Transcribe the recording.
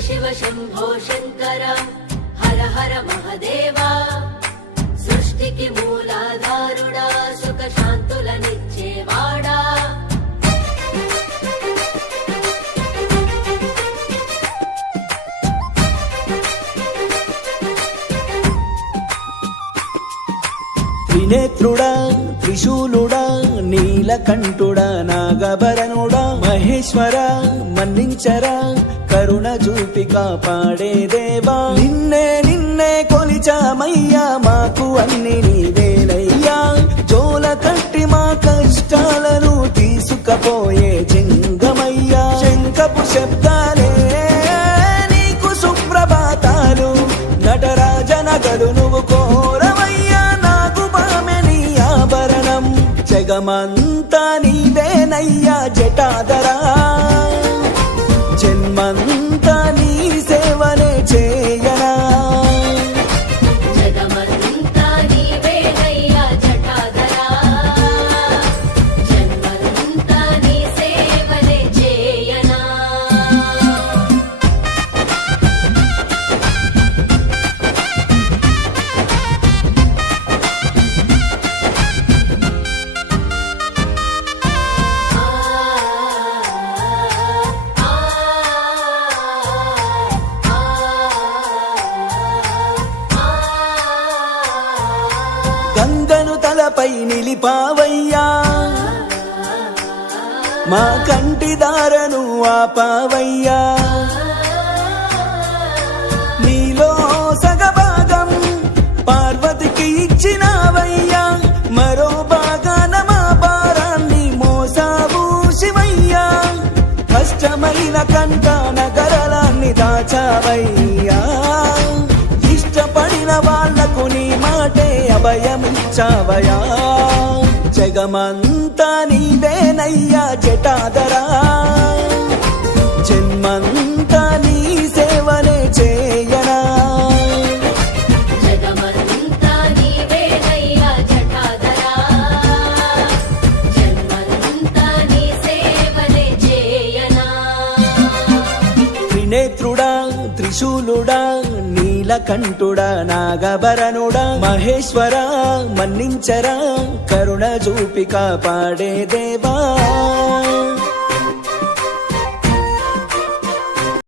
शिव शंभो शंकर हर हर महादेवा सृष्टिकी मूलाधारुड़ा सुख शांतुलनिच्चेवाड़ा త్రినేత్రుడా త్రిశూలుడా నీలకంఠుడా నాగభరణుడా మహేశ్వరా మన్నించరా కరుణ చూపి కాపాడే దేవా నిన్నే నిన్నే కొలిచామయ్యా మాకు అన్ని నీవేనయ్యా జోల కట్టి మా కష్టాలను తీసుకపోయే జింగమయ్యా శంఖపు శబ్దాలే నీకు సుప్రభాతాలు నటరాజ నగలు నువ్వు కోరవయ్యా నాకు బామె నీ ఆభరణం జగమంతా నీవేనయ్యా జటాధరా జన్మంతా నీ సేవనే చేయనా జగమంతా నీవేనయ్యా జటాధరా జన్మంతా నీ సేవనే చేయనా గంగను తలపై నిలిపావయ్యా మా కంటి దారను ఆపావయ్యా నీలో సగభాగం పార్వతికి ఇచ్చినావయ్యా మరో భాగాన మా భారాన్ని మోసావు శివయ్యా కష్టమైన కంట నగరాన్ని దాచావయ్యా ఇష్టపడిన వాళ్లకు నీ మాటే అభయమిచ్చావయా జగమంతా నీవేనయ్యా జటాధరా జన్మంతా నీ సేవనే చేయనా జగమంతా నీవేనయ్యా జటాధరా జన్మంతా నీ సేవనే చేయనా త్రినేత్రుడా త్రిశూలుడా నీలకంఠుడా నాగభరణుడా మహేశ్వరా మన్నించరా కరుణ చూపి కాపాడే దేవా